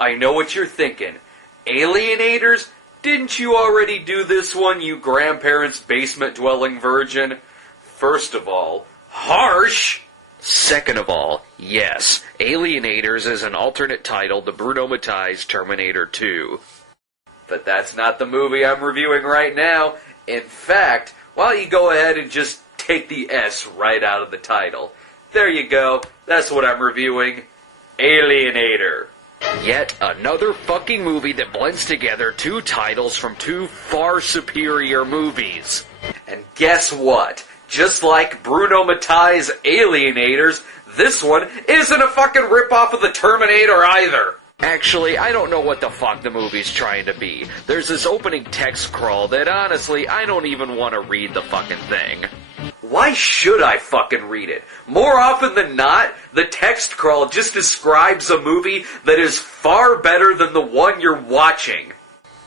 I know what you're thinking. Alienators? Didn't you already do this one, you grandparents' basement-dwelling virgin? First of all, harsh! Second of all, yes, Alienators is an alternate title to Bruno Mattei's Terminator 2. But that's not the movie I'm reviewing right now. In fact, why don't you go ahead and just take the S right out of the title. There you go, that's what I'm reviewing. Alienator. Yet another fucking movie that blends together two titles from two far superior movies. And guess what? Just like Bruno Mattei's Alienators, this one isn't a fucking ripoff of the Terminator either. Actually, I don't know what the fuck the movie's trying to be. There's this opening text crawl that honestly, I don't even want to read the fucking thing. Why should I fucking read it? More often than not, the text crawl just describes a movie that is far better than the one you're watching.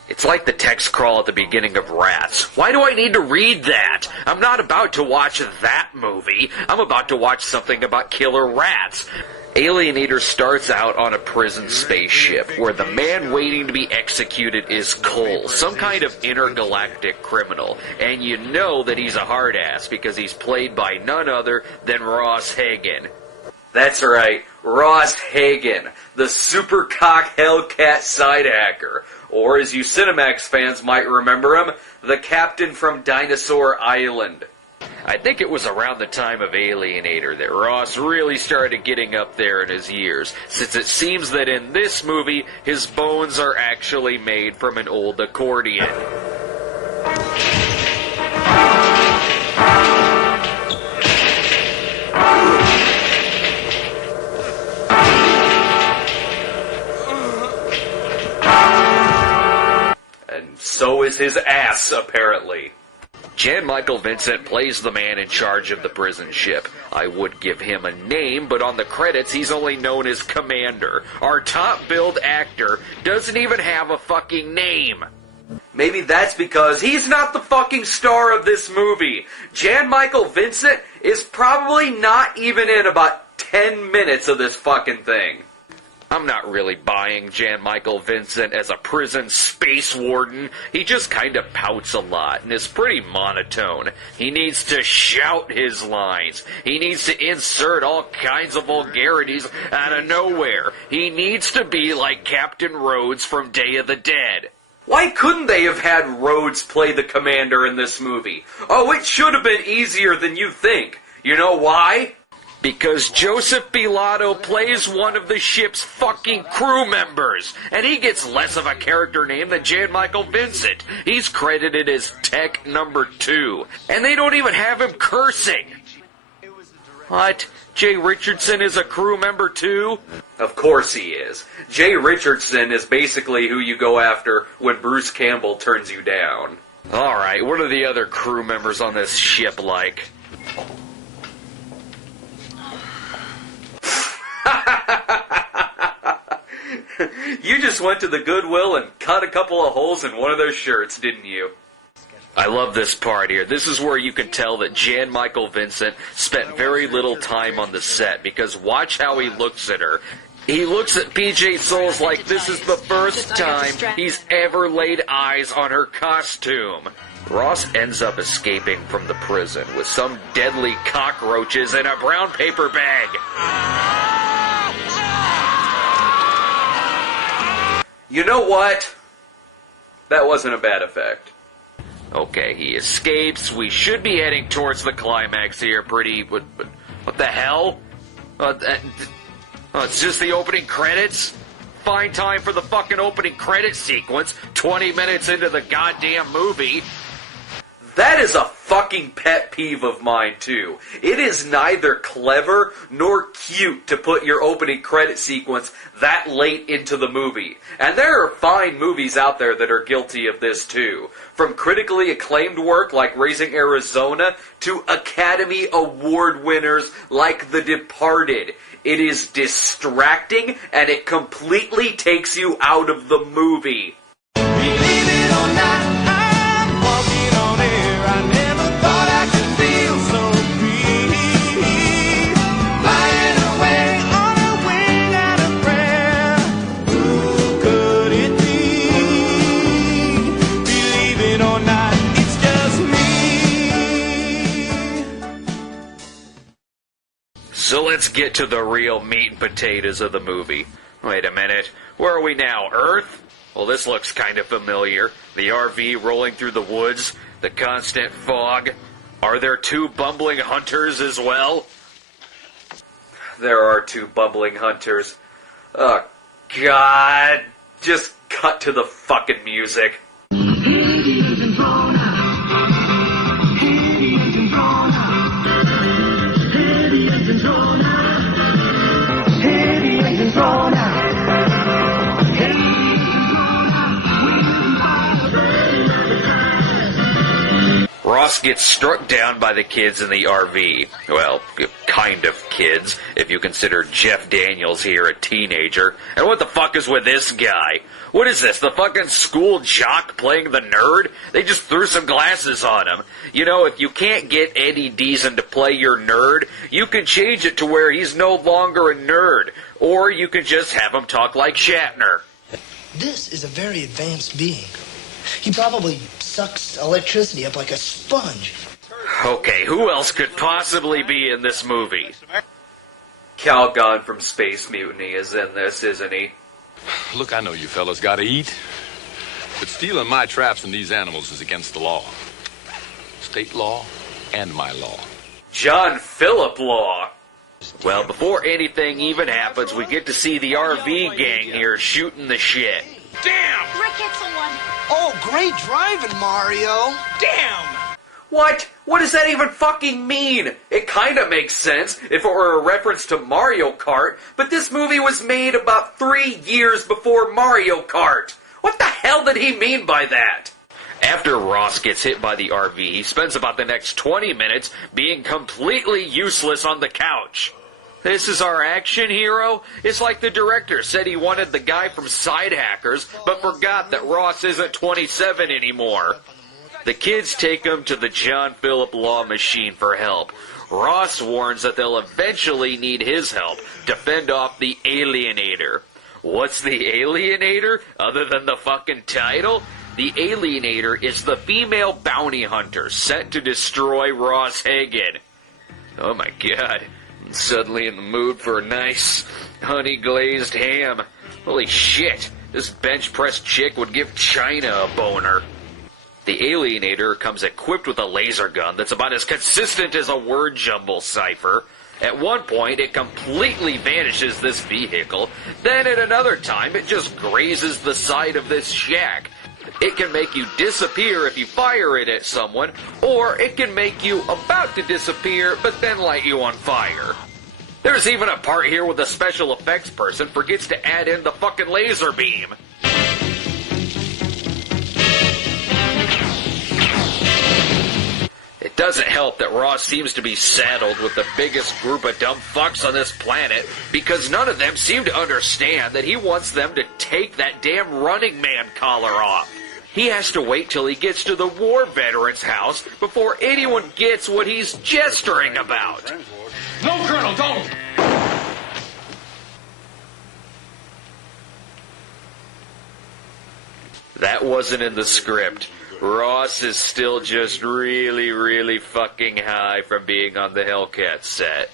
It's like the text crawl at the beginning of Rats. Why do I need to read that? I'm not about to watch that movie. I'm about to watch something about killer rats. Alienator starts out on a prison spaceship where the man waiting to be executed is Cole, some kind of intergalactic criminal. And you know that he's a hard ass because he's played by none other than Ross Hagen. That's right, Ross Hagen, the super cock Hellcat side hacker. Or as you Cinemax fans might remember him, the captain from Dinosaur Island. I think it was around the time of Alienator that Ross really started getting up there in his years, since it seems that in this movie, his bones are actually made from an old accordion. And so is his ass, apparently. Jan Michael Vincent plays the man in charge of the prison ship. I would give him a name, but on the credits he's only known as Commander. Our top-billed actor doesn't even have a fucking name. Maybe that's because he's not the fucking star of this movie. Jan Michael Vincent is probably not even in about 10 minutes of this fucking thing. I'm not really buying Jan Michael Vincent as a prison space warden. He just kind of pouts a lot and is pretty monotone. He needs to shout his lines. He needs to insert all kinds of vulgarities out of nowhere. He needs to be like Captain Rhodes from Day of the Dead. Why couldn't they have had Rhodes play the commander in this movie? Oh, it should have been easier than you think. You know why? Because Joseph Pilato plays one of the ship's fucking crew members, and he gets less of a character name than Jan Michael Vincent. He's credited as Tech Number 2, and they don't even have him cursing. What? Jay Richardson is a crew member too? Of course he is. Jay Richardson is basically who you go after when Bruce Campbell turns you down. Alright, what are the other crew members on this ship like? You just went to the Goodwill and cut a couple of holes in one of those shirts, didn't you? I love this part here. This is where you can tell that Jan Michael Vincent spent very little time on the set, because watch how he looks at her. He looks at PJ Souls like this is the first time he's ever laid eyes on her costume. Ross ends up escaping from the prison with some deadly cockroaches in a brown paper bag. You know what? That wasn't a bad effect. Okay, he escapes. We should be heading towards the climax here pretty... What the hell? It's just the opening credits? Fine time for the fucking opening credits sequence, 20 minutes into the goddamn movie. That is a fucking pet peeve of mine, too. It is neither clever nor cute to put your opening credit sequence that late into the movie. And there are fine movies out there that are guilty of this, too. From critically acclaimed work like Raising Arizona to Academy Award winners like The Departed. It is distracting, and it completely takes you out of the movie. Believe it or not, I'm walking on air. I never thought I could feel so free. Flying away on a wing and a prayer. Ooh. let's get to the real meat and potatoes of the movie. Wait a minute, where are we now, Earth? Well, this looks kind of familiar. The RV rolling through the woods, the constant fog. Are there two bumbling hunters as well? There are two bumbling hunters. Oh, God. Just cut to the fucking music. Ross gets struck down by the kids in the RV. Well, kind of kids, if you consider Jeff Daniels here a teenager. And what the fuck is with this guy? What is this, the fucking school jock playing the nerd? They just threw some glasses on him. You know, if you can't get Eddie Deason to play your nerd, you can change it to where he's no longer a nerd. Or you can just have him talk like Shatner. This is a very advanced being. He probably sucks electricity up like a sponge. Okay, who else could possibly be in this movie? Calgon from Space Mutiny is in this, isn't he? Look, I know you fellas gotta eat, but stealing my traps and these animals is against the law. State law and my law. John Phillip Law. Well, before anything even happens, we get to see the RV gang here shooting the shit. Damn! Rick hit someone. Oh, great driving, Mario. Damn! What? What does that even fucking mean? It kinda makes sense if it were a reference to Mario Kart, but this movie was made about 3 years before Mario Kart. What the hell did he mean by that? After Ross gets hit by the RV, he spends about the next 20 minutes being completely useless on the couch. This is our action hero? It's like the director said he wanted the guy from Side Hackers, but forgot that Ross isn't 27 anymore. The kids take him to the John Phillip Law machine for help. Ross warns that they'll eventually need his help to fend off the Alienator. What's the Alienator, other than the fucking title? The Alienator is the female bounty hunter sent to destroy Ross Hagen. Oh my god. I'm suddenly in the mood for a nice honey-glazed ham. Holy shit, this bench-press chick would give China a boner. The Alienator comes equipped with a laser gun that's about as consistent as a word jumble cipher. At one point, it completely vanishes this vehicle. Then at another time, it just grazes the side of this shack. It can make you disappear if you fire it at someone, or it can make you about to disappear, but then light you on fire. There's even a part here where the special effects person forgets to add in the fucking laser beam. It doesn't help that Ross seems to be saddled with the biggest group of dumb fucks on this planet, because none of them seem to understand that he wants them to take that damn Running Man collar off. He has to wait till he gets to the war veteran's house before anyone gets what he's gesturing about. No, Colonel, don't! That wasn't in the script. Ross is still just really fucking high from being on the Hellcat set.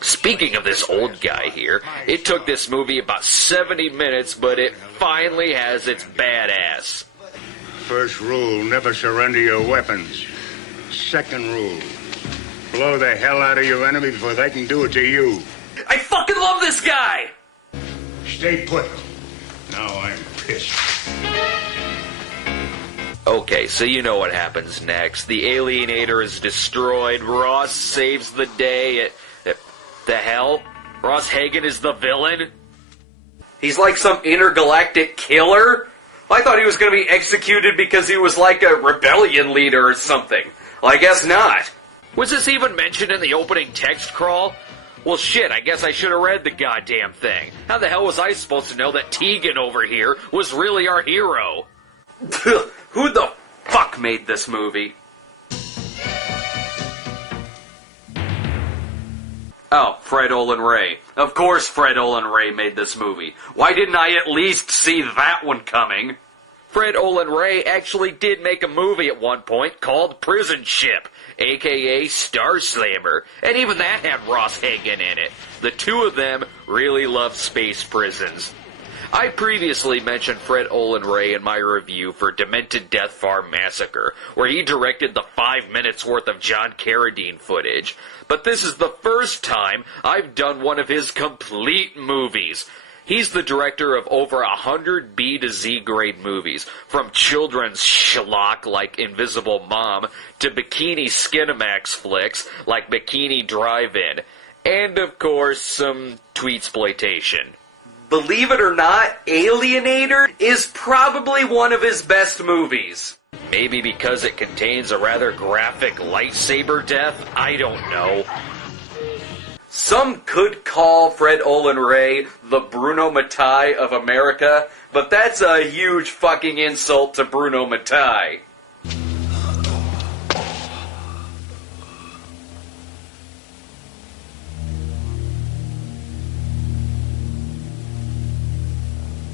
Speaking of this old guy here, it took this movie about 70 minutes, but it finally has its badass. First rule, never surrender your weapons. Second rule, blow the hell out of your enemy before they can do it to you. I fucking love this guy! Stay put. Now I'm pissed. Okay, so you know what happens next. The Alienator is destroyed. Ross saves the day. The hell? Ross Hagen is the villain? He's like some intergalactic killer? I thought he was going to be executed because he was like a rebellion leader or something. Well, I guess not. Was this even mentioned in the opening text crawl? Well, shit, I guess I should have read the goddamn thing. How the hell was I supposed to know that Tegan over here was really our hero? Who the fuck made this movie? Oh, Fred Olen Ray. Of course Fred Olen Ray made this movie. Why didn't I at least see that one coming? Fred Olen Ray actually did make a movie at one point called Prison Ship. aka Star Slammer, and even that had Ross Hagen in it. The two of them really love space prisons. I previously mentioned Fred Olen Ray in my review for Demented Death Farm Massacre, where he directed the 5 minutes worth of John Carradine footage. But this is the first time I've done one of his complete movies. He's the director of over 100 B to Z grade movies, from children's schlock like Invisible Mom to bikini Skinamax flicks like Bikini Drive-In, and of course some tweetsploitation. Believe it or not, Alienator is probably one of his best movies. Maybe because it contains a rather graphic lightsaber death? I don't know. Some could call Fred Olen Ray the Bruno Mattei of America, but that's a huge fucking insult to Bruno Mattei.